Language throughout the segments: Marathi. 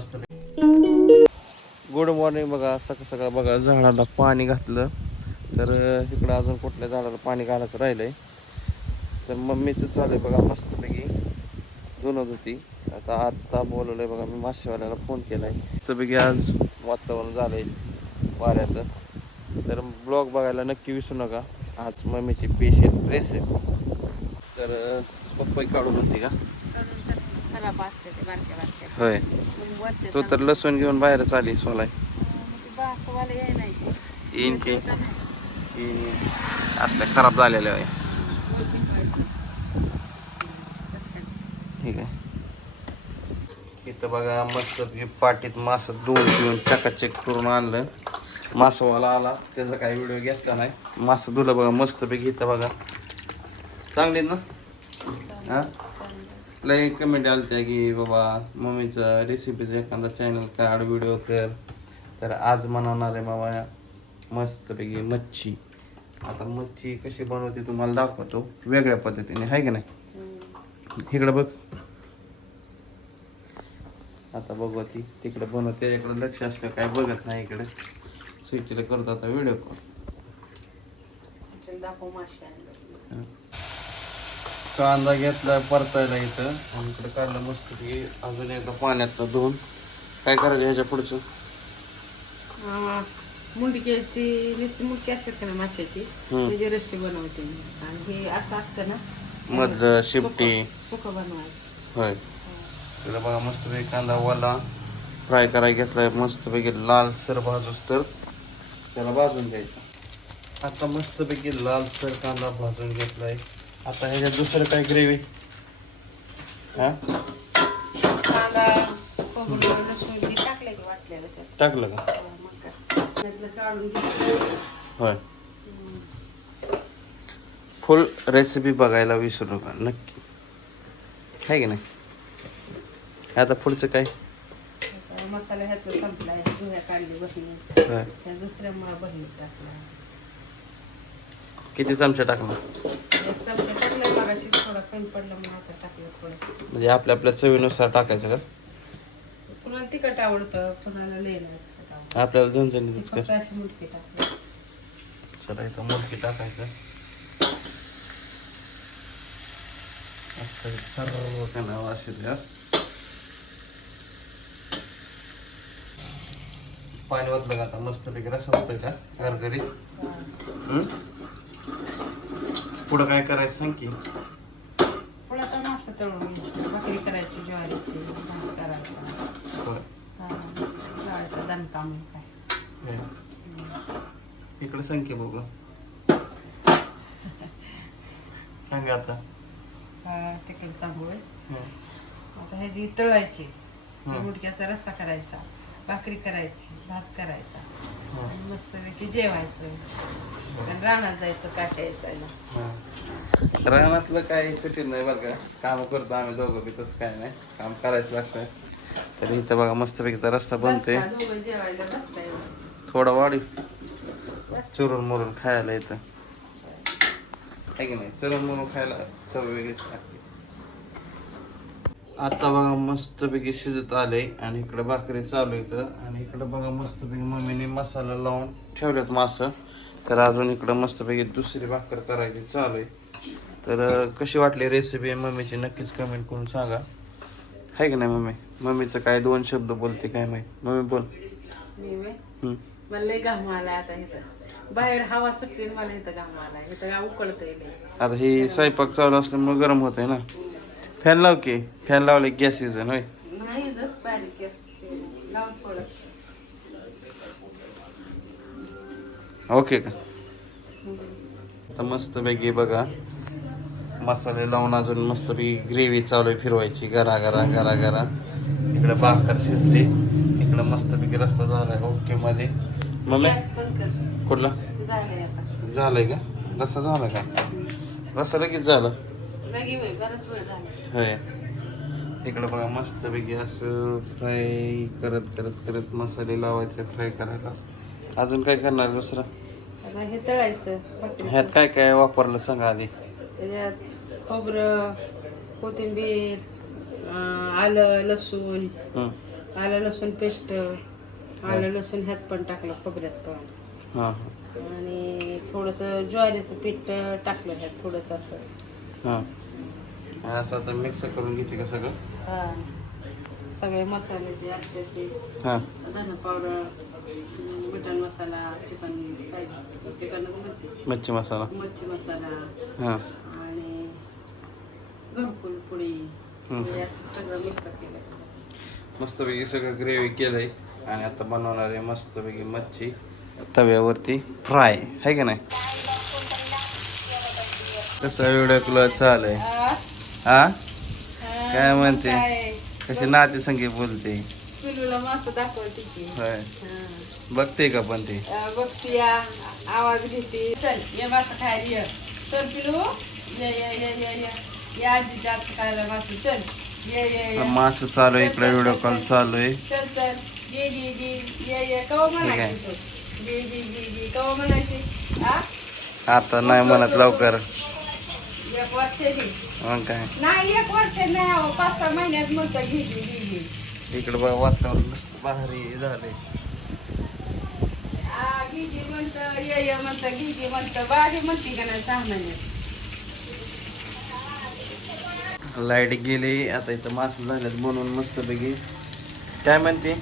मस्त. Good morning. बघा सकाळ बघा झाडाला पाणी घातलं. तर इकडं अजून कुठल्या झाडाला पाणी घालायचं राहिलंय. तर मम्मीचं चालू आहे बघा मस्तपैकी धुणं धुती. आत्ता बोलवलंय बघा, मी मासेवाल्याला फोन केलाय. मस्तपैकी आज वातावरण झालंय वाऱ्याचं. तर ब्लॉग बघायला नक्की विसरू नका. आज मम्मीची स्पेशल रेसिपी. तर पपई काढून होती का? खराब असते ते बारक्या बारक्या. होय. तो तर लसूण घेऊन बाहेरच आली सोलाय. येईन की असल्या खराब झालेल्या आहे. ठीक आहे. इथं बघा मस्त पाटीत मास धुवून घेऊन चकाचक करून आणलं. मासवाला आला, त्याचा काही व्हिडिओ घेतला नाही. मास धुलं बघा मस्तपैकी. इथं बघा चांगली ना. हां, लई कमेंट आलत्या की बाबा मम्मीचा रेसिपीचा एखादा चॅनल काढ, व्हिडिओ कर. तर आज बनवणार आहे बाबा मस्तपैकी मच्छी. आता मच्छी कशी बनवते तुम्हाला दाखवतो वेगळ्या पद्धतीने, आहे की नाही. इकडं बघ. आता बघू ती तिकडे बनवते, त्याच्याकडे लक्ष असलं काय बघत नाही. इकडे स्विचला करतो आता व्हिडिओ कॉल. कांदा घेतला परतायला इथं आणि इकडे काढलं मस्तपैकी. अजून एकदा पाण्यातनं धुवून काय करायचं ह्याच्या पुढचं. मुंडक्याची नुसती मुंडकी असतात का ना माशाची, त्याची रस्सी बनवते मी. आणि हे असं असतं ना मधलं शिपटी सुकं बनवायचं. होय. त्याला बघा मस्तपैकी कांदा वाला फ्राय करायला घेतलाय. मस्तपैकी लालसर भाजूस तर त्याला भाजून घ्यायचा. आता मस्तपैकी लालसर कांदा भाजून घेतलाय. आता ह्याच्यात दुसरं काय ग्रेव्ही. हा, कांदा खोबरं लसूण टाकले की वाटलेलं त्यात टाकलं का? काढून घेतलं. होय. फुल रेसिपी बघायला विसरू नका नक्की, आहे की नाही. आता पुढचं काय. मसाला ह्याचं संपला, धुया काढली बसली, होय. त्या दुसऱ्या बहिणी टाकला. किती चमचा टाकला. एक चमचा टाकला मगाशी, थोडा कमी पडला म्हणून आता टाकलं थोडंसं. म्हणजे आपल्या आपल्या चवीनुसार टाकायचं का. कुणाला तिखट आवडतं, कुणाला लेलं आपल्याला झणझणीतच कर. अशी मुटकी टाकली. चला इथं मुलगी टाकायचं. सर्व त्यांना वाशीत घ्या. पाणी ओतलं का आता मस्तपैकी रस्सा होतोय का गरगरीत. पुढं काय करायचं सांग की. पुढं तर मासा तळून घ्यायचं, भाकरी करायची ज्वारीची, भात करायचा. होय. ज्वारीचा दणका म्हणून काय. इकडे सांग की बघू. सांग आता. तिकडे सांगू. आता ह्याची तळायची, मुटक्याचा रस्सा करायचा, भाकरी करायची, भात करायचा, आणि मस्तपैकी जेवायचं. आणि रानात जायचं काशा यायचा. रानातलं काही सुट्टी नाही बरं का. काम करतो आम्ही दोघं बी, तसं काय नाही, काम करायचं लागतं. तर इथं बघा मस्तपैकी तर रस्ता बनतोय. जेवायला बसताय थोडा वाढी चुरून मुरून खायला येतं, आहे की नाही. चुरून मुरून खायला चव वेगळीच लागते. आता बघा मस्तपैकी शिजत आले आणि इकडे भाकरी चालू येतं. आणि इकडे बघा मस्तपैकी मम्मीने मसाला लावून ठेवलेत मासं. तर अजून इकडं मस्तपैकी दुसरी भाकर करायची चालू आहे. तर कशी वाटली रेसिपी मम्मीची नक्कीच कमेंट करून सांगा, आहे की नाही. मम्मीचं काय दोन शब्द बोलते काय माहिती. मम्मी बोल. मला लय घाम आलाय आता. इथं बाहेर हवा सुटली, मला इथं घाम आलाय. इथं उकळतंय. आता ही स्वयंपाक चालू असल्यामुळे गरम होतंय ना. फॅन लाव की. फॅन लावले गॅस सीझन होय. नाही जत बारीक गॅस लाव थोडंसं. ओके का. आता मस्तपैकी बघा मसाले लावून अजून मस्तपैकी ग्रेव्ही चालू आहे फिरवायची. गरा गरा गरा गरा. इकडे भाकर शिजली, इकडे मस्तपैकी रस्ता झालाय ओके मध्ये. मम्मी कुठला झालंय का रस्सा. झाला का रस्सा लगेच झाला. होय. इकडं बघा मस्तपैकी असं फ्राय करत करत करत मसाले लावायचे फ्राय करायला. अजून काय करणार दुसरं. हे तळायचं. ह्यात काय काय वापरलं सांगा आधी. त्याच्यात खोबरं, कोथिंबीर, आलं लसूण हं. आलं लसूण पेस्ट आलं लसूण ह्यात पण टाकलं खोबऱ्यात पण हां आणि थोडंसं ज्वारीचं पीठ टाकलं ह्यात थोडंसं असं हां असं आता मिक्स करून घेते का सगळं? हा सगळे मसाले जे असतात ते हां धना पावडर मटन मसाला चिकन काय चिकनच म्हणते मच्छी मसाला. मच्छी मसाला हां आणि घरकुल पुडी हे असं सगळं मिक्स केलं मस्तपैकी सगळं ग्रेव्ही केलंय आणि आता बनवणार आहे मस्तपैकी मच्छी तव्यावरती फ्राय आहे का नाही? कसा व्हिडिओ क्लॉ चालू आहे हा काय म्हणते कशी नाते संगी बोलते पिलूला मस्त दाखवते की होय बघते का पण ते बघती आवाज घेते चल ये मासं खायला ये चल पिलू ये ये ये ये ये ये आजी जास्त खायला मासं चल ये ये ये मास चालू आहे इकडे व्हिडिओ कॉल चालू आहे चल चल ये ये ये ये ये कवा म्हणायची तू ये ये ये ये कवा म्हणायची आ आता नाही म्हणत लवकर एक वर्षाची मग काय नाही एक वर्ष नाही अहो 5-6 महिन्यात म्हणतं घे घे घे घे इकडे बघ वातावरण मस्त भारी झाले घे म्हणतं ये म्हणतं घे म्हणतं बाजी म्हणते का नाही 6 महिन्यात लाईट गेली आता इथं मास झाल्यात म्हणून मस्तपैकी काय म्हणते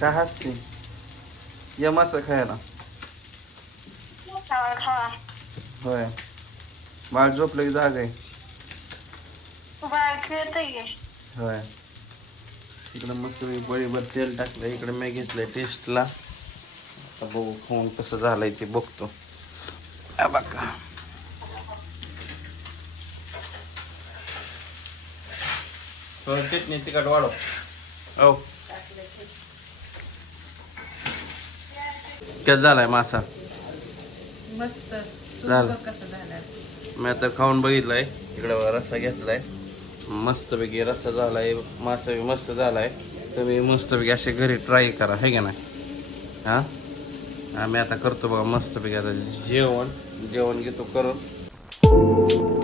काय हसते या मासा खायला होय बाळ झोपलं की जाग आहे होय इकडं मस्त बळीभर तेल टाकलं इकडे मी घेतलंय टेस्टला आता बघू खाऊन कसं झालंय ते बघतो बघा चटणी तिखट वाढव हो कसं झालाय मासा मस्त झालं. कसं झालं मी आता खाऊन बघितलाय इकडे रस्सा घेतलाय मस्तपैकी रस्सा झालाय मासा बी मस्त झालाय तुम्ही मस्तपैकी असे घरी ट्राय करा है का नाही हां आम्ही आता करतो बघा मस्तपैकी आता जेवण घेतो करून